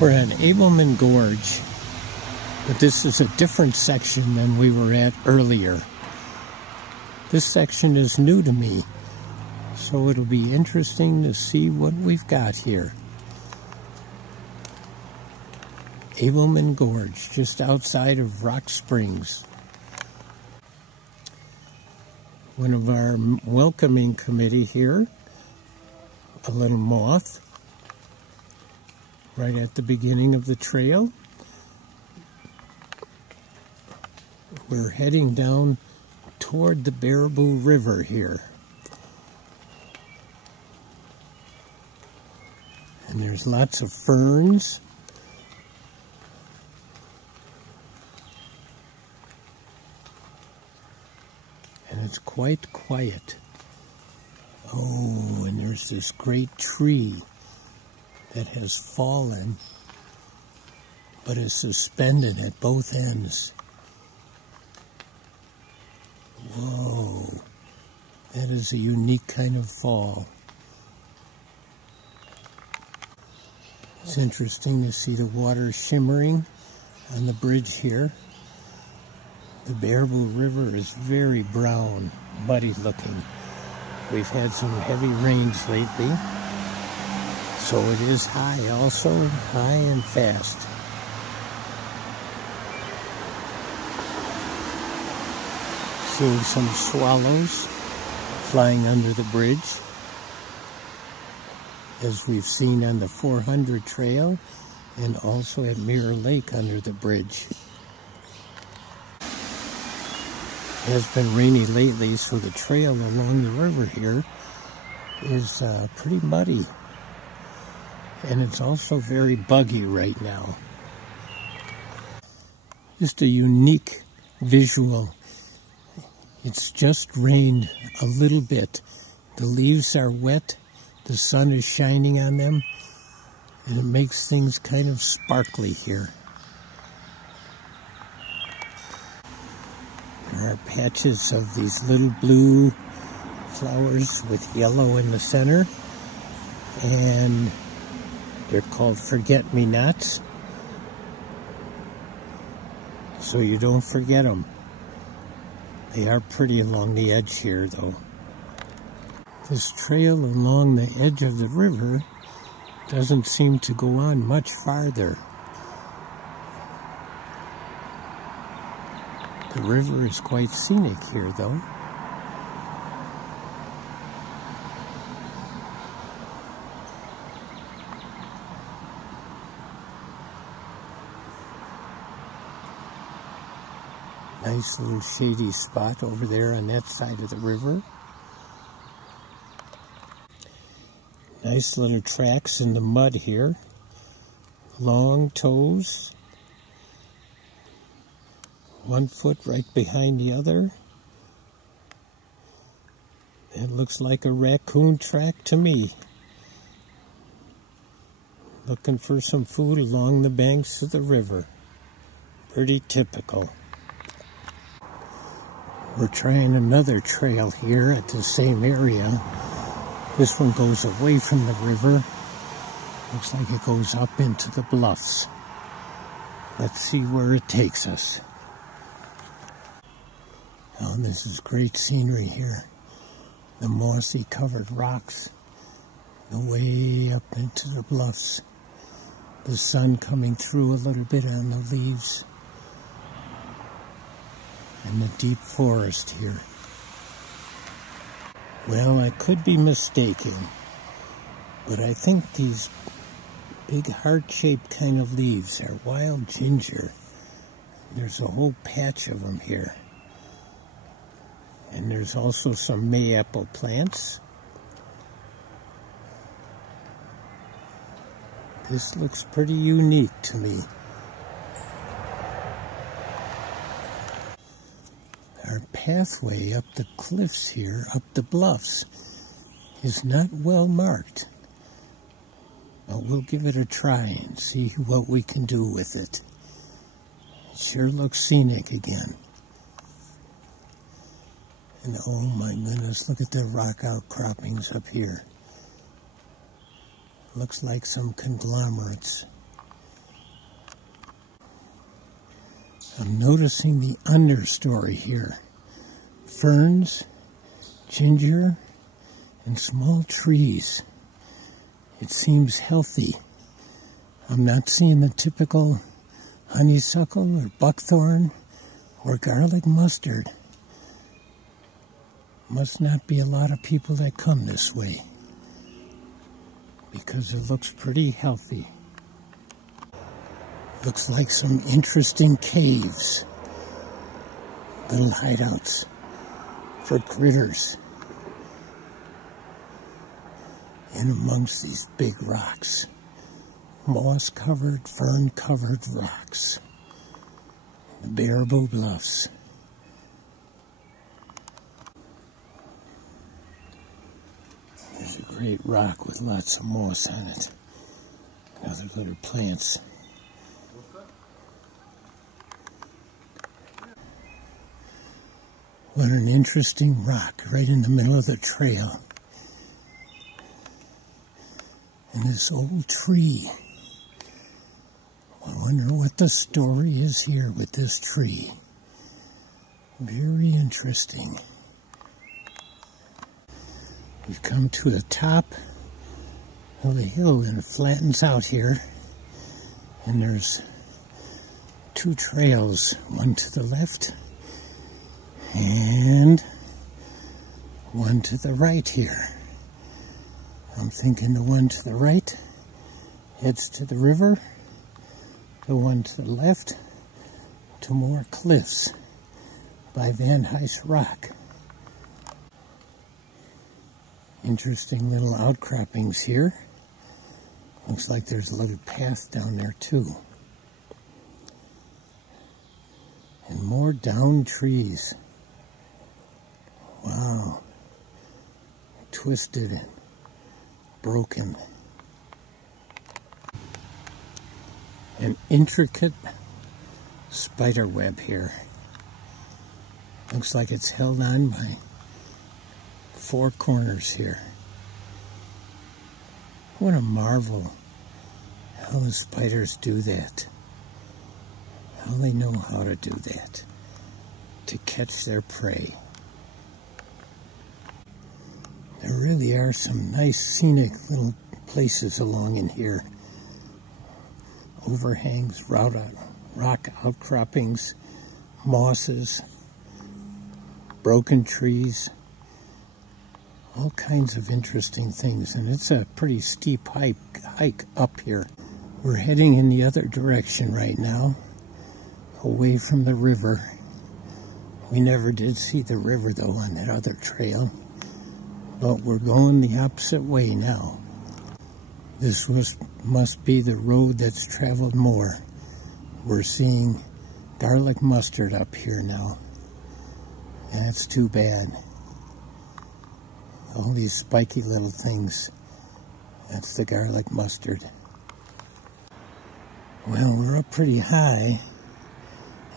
We're at Ableman Gorge, but this is a different section than we were at earlier. This section is new to me, so it'll be interesting to see what we've got here. Ableman Gorge, just outside of Rock Springs. One of our welcoming committee here, a little moth, right at the beginning of the trail. We're heading down toward the Baraboo River here. And there's lots of ferns. And it's quite quiet. Oh, and there's this great tree that has fallen, but is suspended at both ends. Whoa, that is a unique kind of fall. It's interesting to see the water shimmering on the bridge here. The Baraboo River is very brown, muddy looking. We've had some heavy rains lately, so it is high also, high and fast. Seeing some swallows flying under the bridge, as we've seen on the 400 trail and also at Mirror Lake under the bridge. It has been rainy lately, so the trail along the river here is pretty muddy. And it's also very buggy right now. Just a unique visual. It's just rained a little bit. The leaves are wet, the sun is shining on them, and it makes things kind of sparkly here. There are patches of these little blue flowers with yellow in the center, and they're called forget-me-nots, so you don't forget them. They are pretty along the edge here, though. This trail along the edge of the river doesn't seem to go on much farther. The river is quite scenic here, though. Nice little shady spot over there on that side of the river. Nice little tracks in the mud here. Long toes. One foot right behind the other. It looks like a raccoon track to me. Looking for some food along the banks of the river. Pretty typical. We're trying another trail here at the same area. This one goes away from the river. Looks like it goes up into the bluffs. Let's see where it takes us. Oh, this is great scenery here. The mossy covered rocks, the way up into the bluffs. The sun coming through a little bit on the leaves. And the deep forest here. Well, I could be mistaken, but I think these big heart-shaped kind of leaves are wild ginger. There's a whole patch of them here. And there's also some mayapple plants. This looks pretty unique to me. Our pathway up the cliffs here, up the bluffs, is not well marked. But we'll give it a try and see what we can do with it. It sure looks scenic again. And oh my goodness, look at the rock outcroppings up here. Looks like some conglomerates. I'm noticing the understory here. Ferns, ginger, and small trees. It seems healthy. I'm not seeing the typical honeysuckle or buckthorn or garlic mustard. Must not be a lot of people that come this way because it looks pretty healthy. Looks like some interesting caves, little hideouts for critters in amongst these big rocks, moss-covered, fern-covered rocks, the Baraboo Bluffs. There's a great rock with lots of moss on it and other little plants. What an interesting rock right in the middle of the trail. And this old tree. I wonder what the story is here with this tree. Very interesting. We've come to the top of the hill and it flattens out here. And there's two trails, one to the left and one to the right here. I'm thinking the one to the right heads to the river, the one to the left to more cliffs by Van Hise Rock. Interesting little outcroppings here. Looks like there's a little path down there too. And more down trees. Wow. Twisted and broken. An intricate spider web here. Looks like it's held on by four corners here. What a marvel. How the spiders do that. How they know how to do that. To catch their prey. There really are some nice scenic little places along in here. Overhangs, rock outcroppings, mosses, broken trees, all kinds of interesting things. And it's a pretty steep hike up here. We're heading in the other direction right now, away from the river. We never did see the river though on that other trail. But we're going the opposite way now. This must be the road that's traveled more. We're seeing garlic mustard up here now. And it's too bad. All these spiky little things. That's the garlic mustard. Well, we're up pretty high.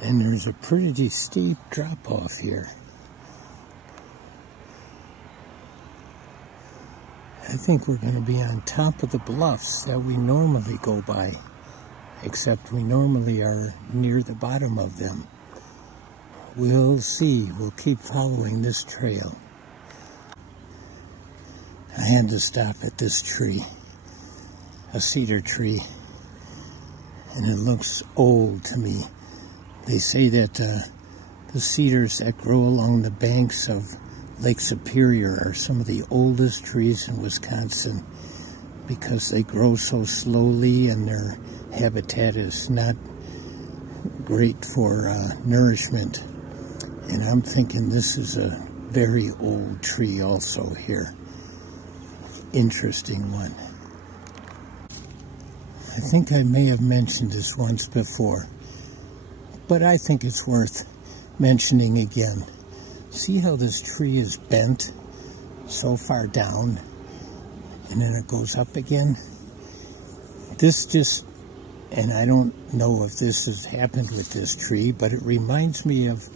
And there's a pretty steep drop off here. I think we're going to be on top of the bluffs that we normally go by, except we normally are near the bottom of them. We'll see. We'll keep following this trail. I had to stop at this tree, a cedar tree, and it looks old to me. They say that the cedars that grow along the banks of Lake Superior are some of the oldest trees in Wisconsin because they grow so slowly and their habitat is not great for nourishment. And I'm thinking this is a very old tree also here. Interesting one. I think I may have mentioned this once before, but I think it's worth mentioning again. See how this tree is bent so far down and then it goes up again? This just, and I don't know if this has happened with this tree, but it reminds me of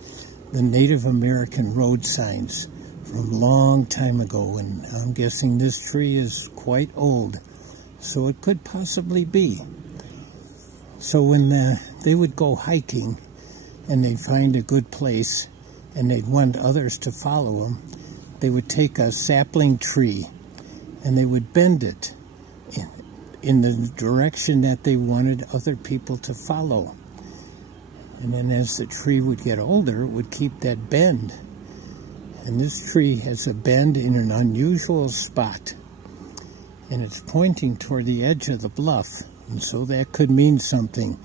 the Native American road signs from a long time ago, and I'm guessing this tree is quite old, so it could possibly be. So when they would go hiking and they'd find a good place and they'd want others to follow them, they would take a sapling tree and they would bend it in the direction that they wanted other people to follow. And then as the tree would get older, it would keep that bend. And this tree has a bend in an unusual spot. And it's pointing toward the edge of the bluff. And so that could mean something.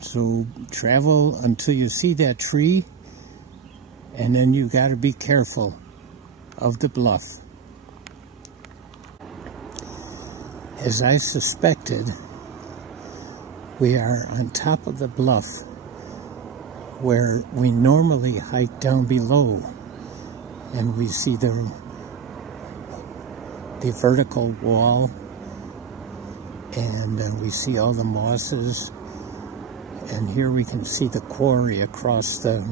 So travel until you see that tree, and then you got to be careful of the bluff. As I suspected, we are on top of the bluff where we normally hike down below, and we see the vertical wall, and we see all the mosses, and here we can see the quarry across the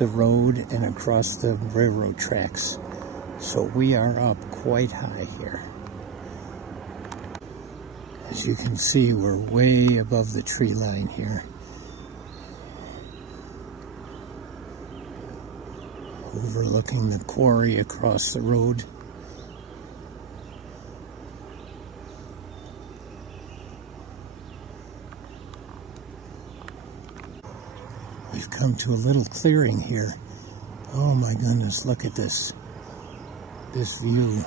road and across the railroad tracks. So we are up quite high here. As you can see, we're way above the tree line here. Overlooking the quarry across the road. We've come to a little clearing here. Oh my goodness, look at this view.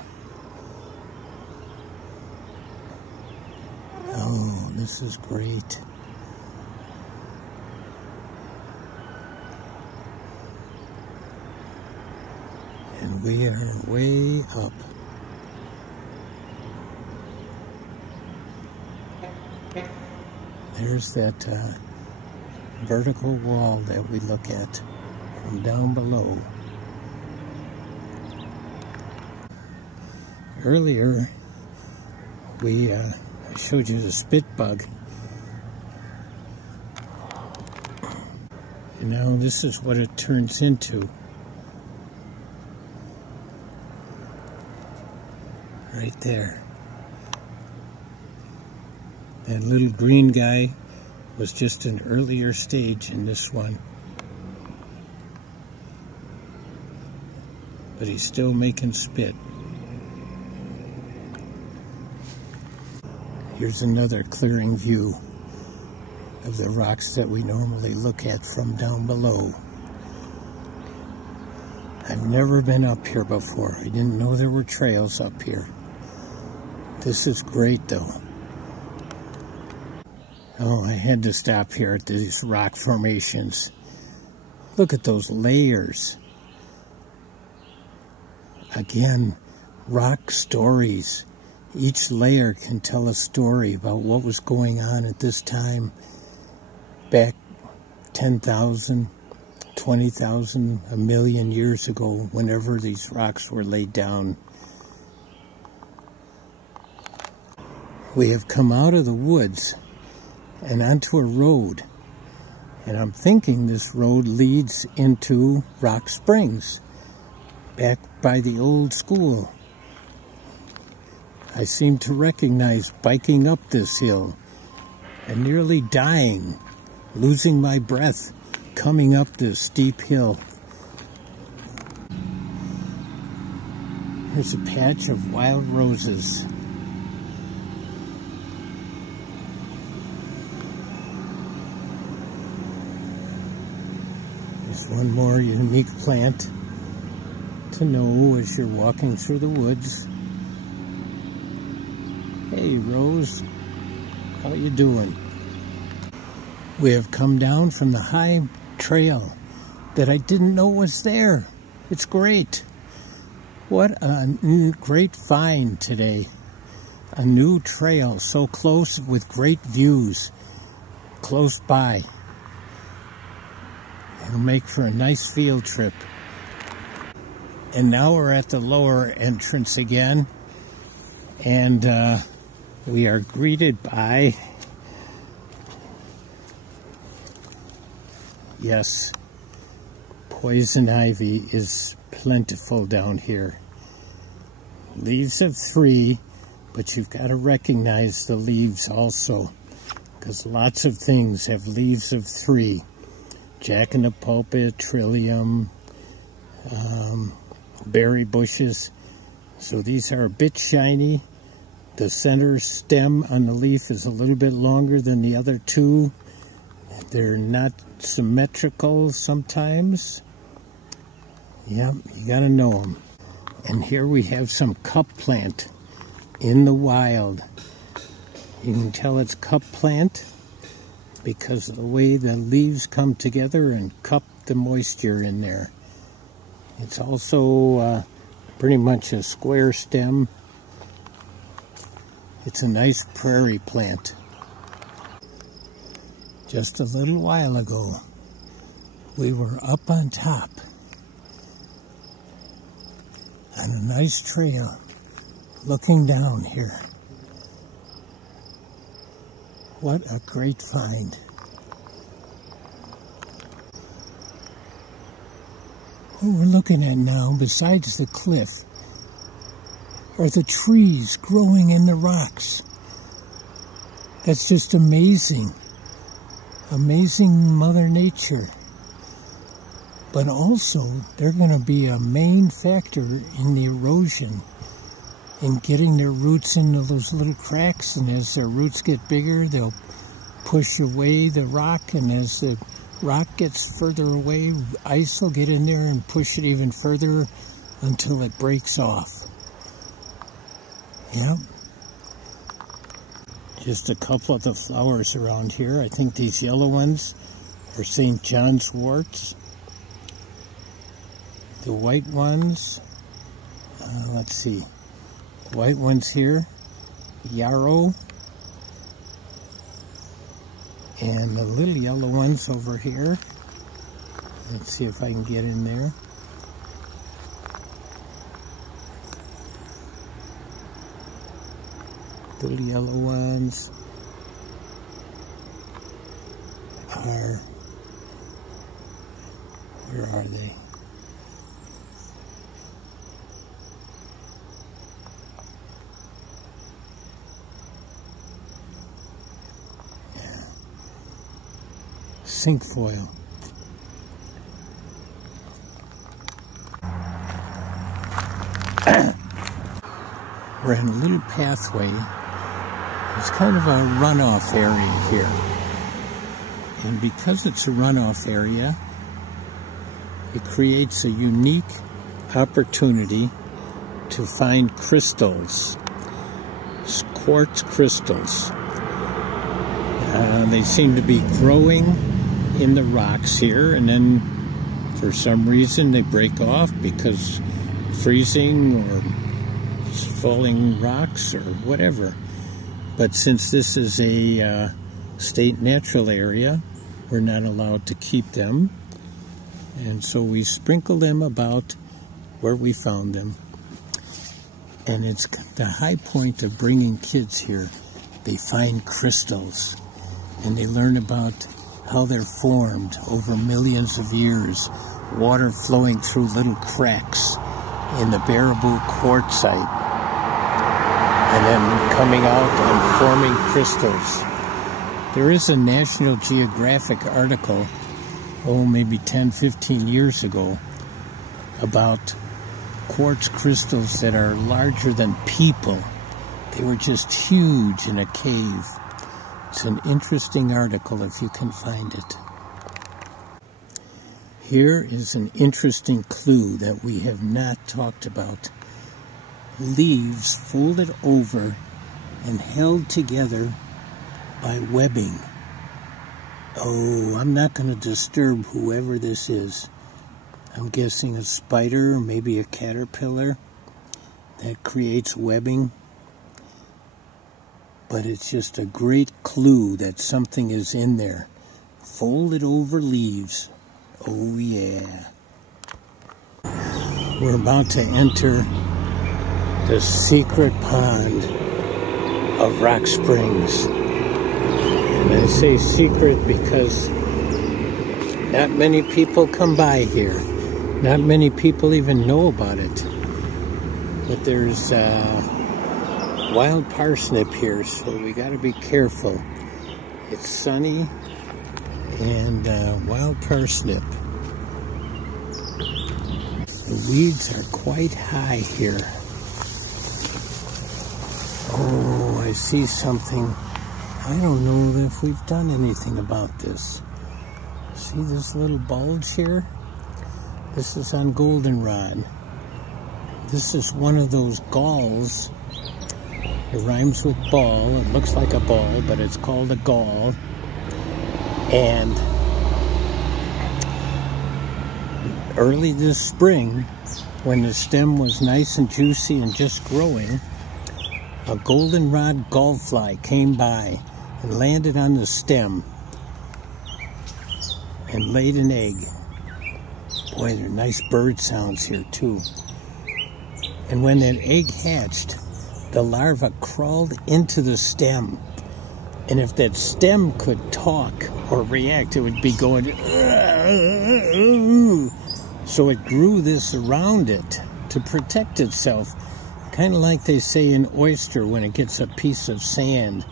Oh, this is great. And we are way up. There's that vertical wall that we look at from down below. Earlier, I showed you the spit bug. And now this is what it turns into. Right there. That little green guy was just an earlier stage in this one. But he's still making spit. Here's another clearing view of the rocks that we normally look at from down below. I've never been up here before. I didn't know there were trails up here. This is great though. Oh, I had to stop here at these rock formations. Look at those layers. Again, rock stories. Each layer can tell a story about what was going on at this time back 10,000, 20,000, a million years ago, whenever these rocks were laid down. We have come out of the woods and onto a road, and I'm thinking this road leads into Rock Springs, back by the old school. I seem to recognize biking up this hill and nearly dying, losing my breath, coming up this steep hill. Here's a patch of wild roses. There's one more unique plant to know as you're walking through the woods. Hey, Rose, how you doing? We have come down from the high trail that I didn't know was there. It's great. What a great find today. A new trail so close with great views close by. It'll make for a nice field trip. And now we're at the lower entrance again, and we are greeted by, yes, poison ivy is plentiful down here. Leaves of 3, but you've got to recognize the leaves also, because lots of things have leaves of 3. jack-in-the-pulpit, trillium, berry bushes. So these are a bit shiny. The center stem on the leaf is a little bit longer than the other two. They're not symmetrical sometimes. Yep, you gotta know them. And here we have some cup plant in the wild. You can tell it's cup plant because of the way the leaves come together and cup the moisture in there. It's also pretty much a square stem. It's a nice prairie plant. Just a little while ago, we were up on top on a nice trail looking down here. What a great find. What we're looking at now, besides the cliff, are the trees growing in the rocks. That's just amazing. Amazing Mother Nature. But also, they're going to be a main factor in the erosion, in getting their roots into those little cracks, and as their roots get bigger, they'll push away the rock, and as the rock gets further away, ice will get in there and push it even further until it breaks off. Yep. Just a couple of the flowers around here. I think these yellow ones are St. John's worts. The white ones, let's see, the white ones here, yarrow, and the little yellow ones over here. Let's see if I can get in there. Little yellow ones are, where are they? Cinquefoil. We're in a little pathway. It's kind of a runoff area here. And because it's a runoff area, it creates a unique opportunity to find crystals, quartz crystals. They seem to be growing in the rocks here, and then for some reason they break off because freezing or falling rocks or whatever. But since this is a state natural area, we're not allowed to keep them, and so we sprinkle them about where we found them. And it's the high point of bringing kids here. They find crystals, and they learn about how they're formed over millions of years, water flowing through little cracks in the bearable quartzite, and then coming out and forming crystals. There is a National Geographic article, maybe 10, 15 years ago, about quartz crystals that are larger than people. They were just huge in a cave. It's an interesting article if you can find it. Here is an interesting clue that we have not talked about. Leaves folded over and held together by webbing. Oh, I'm not going to disturb whoever this is. I'm guessing a spider or maybe a caterpillar that creates webbing. But it's just a great clue that something is in there. Folded over leaves. Oh yeah. We're about to enter the secret pond of Rock Springs. And I say secret because not many people come by here. Not many people even know about it. But there's wild parsnip here, so we got to be careful. It's sunny, and wild parsnip. The weeds are quite high here. Oh, I see something. I don't know if we've done anything about this. See this little bulge here? This is on goldenrod. This is one of those galls. It rhymes with ball. It looks like a ball, but it's called a gall. And early this spring, when the stem was nice and juicy and just growing, a goldenrod gallfly came by and landed on the stem and laid an egg. Boy, there are nice bird sounds here too. And when that egg hatched, the larva crawled into the stem. And if that stem could talk or react, it would be going, so it grew this around it to protect itself. Kind of like they say an oyster when it gets a piece of sand.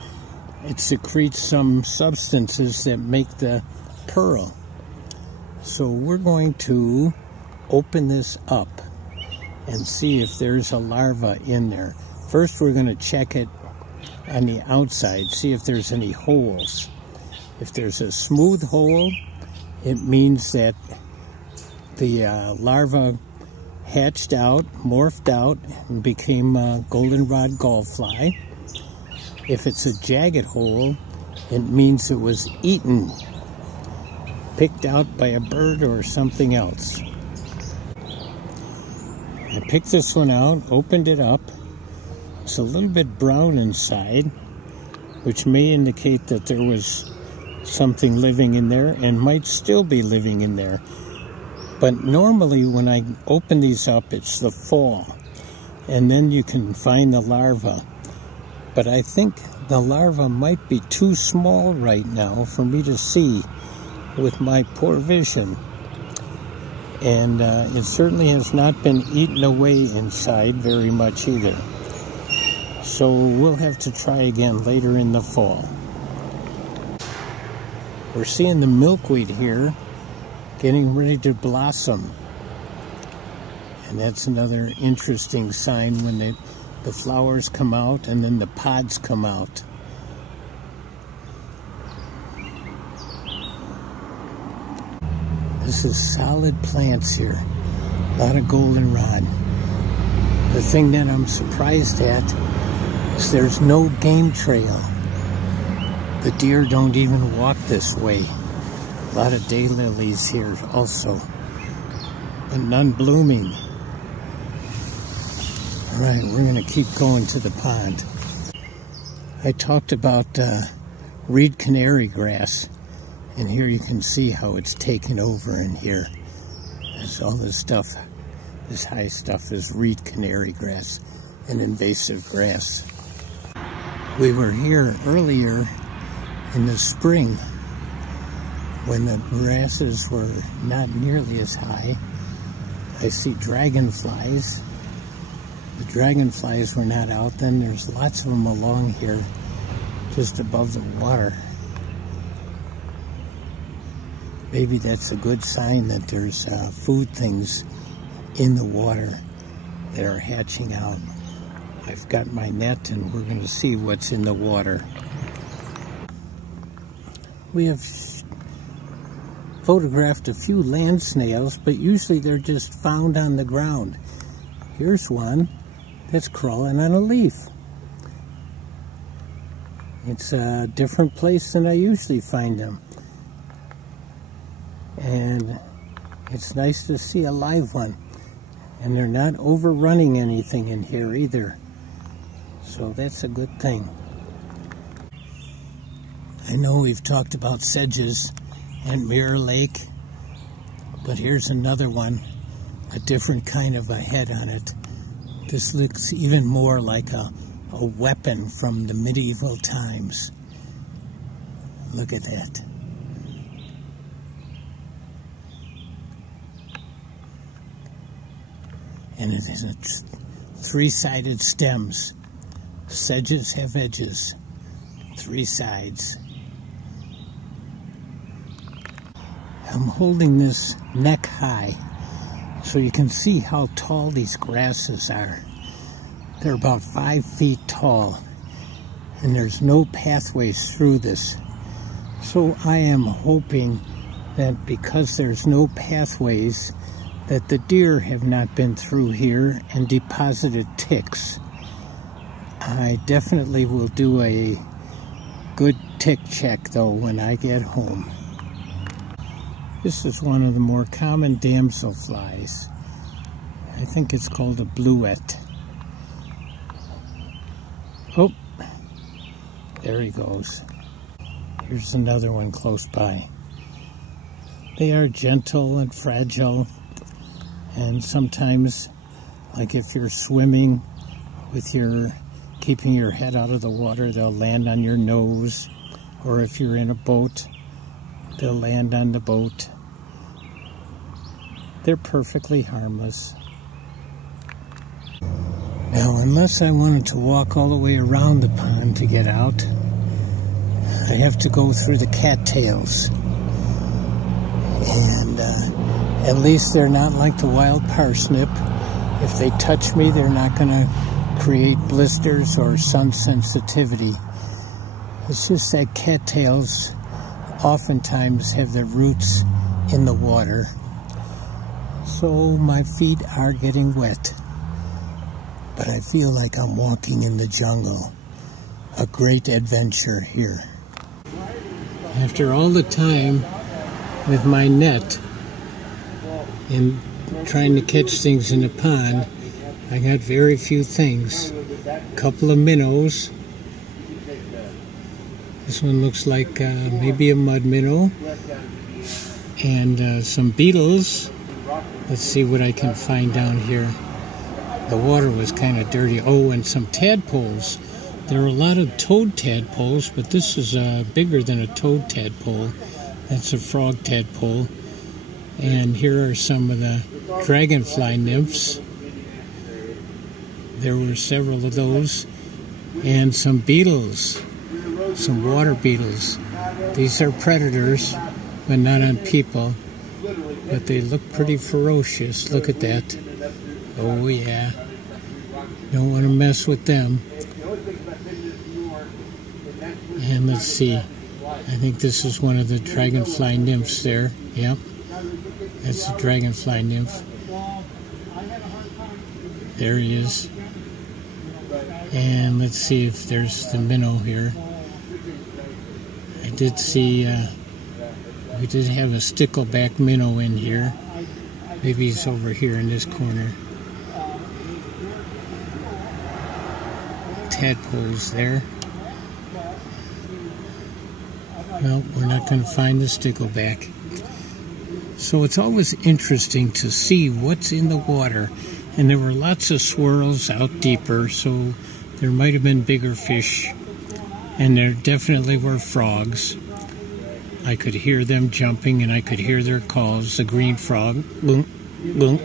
It secretes some substances that make the pearl. So we're going to open this up and see if there's a larva in there. First, we're going to check it on the outside, see if there's any holes. If there's a smooth hole, it means that the larva hatched out, morphed out, and became a goldenrod gallfly. If it's a jagged hole, it means it was eaten, picked out by a bird or something else. I picked this one out, opened it up. It's a little bit brown inside, which may indicate that there was something living in there and might still be living in there. But normally when I open these up, it's the fall, and then you can find the larva. But I think the larva might be too small right now for me to see with my poor vision. And it certainly has not been eaten away inside very much either. So we'll have to try again later in the fall. We're seeing the milkweed here getting ready to blossom. And that's another interesting sign when the flowers come out and then the pods come out. This is solid plants here. A lot of goldenrod. The thing that I'm surprised at is there's no game trail. The deer don't even walk this way. A lot of daylilies here also, but none blooming. All right, we're going to keep going to the pond. I talked about reed canary grass, and here you can see how it's taken over in here. There's all this stuff, this high stuff is reed canary grass, an invasive grass. We were here earlier in the spring when the grasses were not nearly as high. I see dragonflies. The dragonflies were not out then. There's lots of them along here just above the water. Maybe that's a good sign that there's food things in the water that are hatching out. I've got my net and we're going to see what's in the water. We have photographed a few land snails, but usually they're just found on the ground. Here's one that's crawling on a leaf. It's a different place than I usually find them. And it's nice to see a live one. And they're not overrunning anything in here either. So that's a good thing. I know we've talked about sedges and Mirror Lake, but here's another one, a different kind of a head on it. This looks even more like a weapon from the medieval times. Look at that. And it has three-sided stems. Sedges have edges, 3 sides. I'm holding this neck high so you can see how tall these grasses are. They're about 5 feet tall, and there's no pathways through this. So I am hoping that because there's no pathways, that the deer have not been through here and deposited ticks. I definitely will do a good tick check though when I get home. This is one of the more common damselflies. I think it's called a bluet. Oh, there he goes. Here's another one close by. They are gentle and fragile, and sometimes, like if you're swimming with keeping your head out of the water, they'll land on your nose, or if you're in a boat, they'll land on the boat. They're perfectly harmless. Now, unless I wanted to walk all the way around the pond to get out, I have to go through the cattails. And at least they're not like the wild parsnip. If they touch me, they're not going to create blisters or sun sensitivity. It's just that cattails oftentimes have their roots in the water. So my feet are getting wet. But I feel like I'm walking in the jungle. A great adventure here. After all the time with my net and trying to catch things in the pond, I got very few things. A couple of minnows. This one looks like maybe a mud minnow. And some beetles. Let's see what I can find down here. The water was kind of dirty. Oh, and some tadpoles. There are a lot of toad tadpoles, but this is bigger than a toad tadpole. That's a frog tadpole. And here are some of the dragonfly nymphs. There were several of those. And some beetles. Some water beetles. These are predators, but not on people. But they look pretty ferocious. Look at that. Oh yeah. Don't want to mess with them. And let's see. I think this is one of the dragonfly nymphs there. Yep. That's a dragonfly nymph. There he is. And let's see if there's the minnow here. I did see, we did have a stickleback minnow in here. Maybe he's over here in this corner. Tadpoles there. Well, we're not going to find the stickleback. So it's always interesting to see what's in the water. And there were lots of swirls out deeper, so there might have been bigger fish. And there definitely were frogs. I could hear them jumping, and I could hear their calls. The green frog, boom, boom.